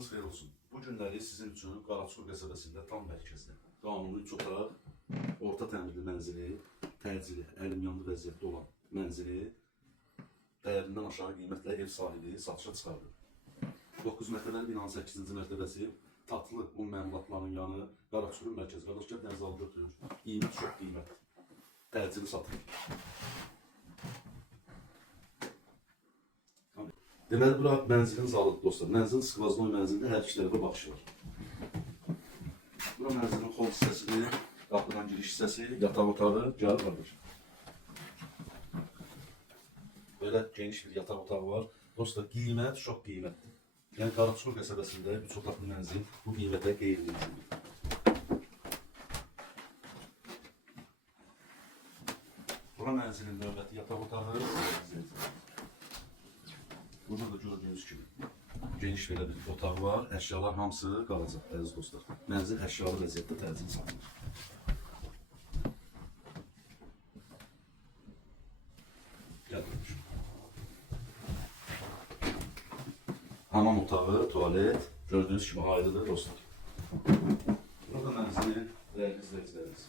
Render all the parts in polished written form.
Vaxtınız xeyir olsun. Bu günləri sizin üçün Qaraçuxur qəsəbəsində tam mərkəzdə qanuni 3 otaq, orta təmirli mənzili, təcili, əlimyanlı vəziyyətdə olan mənzili dəyərindən aşağı qiymətlə ev sahibi satışa çıxardı. 9 mərtəbəli binanın 8-ci mərtəbəsi tatlı un məmulatlarının yanı Qaraçuxur mərkəzi. Qardaşlar nəzərə alıb götürür. Qiymət çox qiymət. Təcili satılır. Deməli, bura mənzilin zalıdır dostlar. Mənzilin skvaznoy mənzildə hər iki tərəfə baxışı var. Bura mənzilin xol hissəsidir, qapıdan giriş hissəsi, yataq otağı, gəlir qardaş. Böyle geniş bir yataq otağı var. Dostlar, qiymət çox qiymətdir. Yəni, Qaraçuxur qəsəbəsində 3 otaqlı mənzil bu qiymətə qeyri-mümkündür. Bura mənzilin növbəti yataq otağı. Burada da gördüğünüz gibi geniş belə bir otağı var. Əşyalar hamısı qalacaq, əziz dostlar. Mənzil əşyalı vəziyyətdə təcili satılır. Gəl görmüş. Hamam otağı, tuvalet. Gördüğünüz gibi ayrıdır dostlar. Burada mənzilin dəyərli izləyicilərimiz.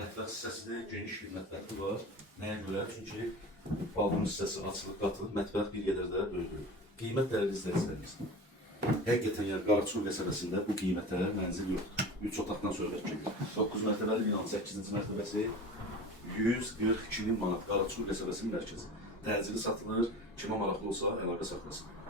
Mətbəx hissəsində geniş bir mətbəxi var. Nəyə görə? Çünki balkon hissəsi açılıb qatılıb, mətbəx bir qədər də böyüdür. Qiymət dəyərli izləyicilərimiz. Həqiqətən yəni Qaraçuxur qəsəbəsində bu qiymətə mənzil yoxdur. 3 otaqdan söhbət gedir. 9 mərtəbəli binanın 8-ci mərtəbəsi 142.000 manat Qaraçuxur qəsəbəsinin mərkəzi. Təcili satılır. Kimə maraqlı olsa əlaqə saxlasın.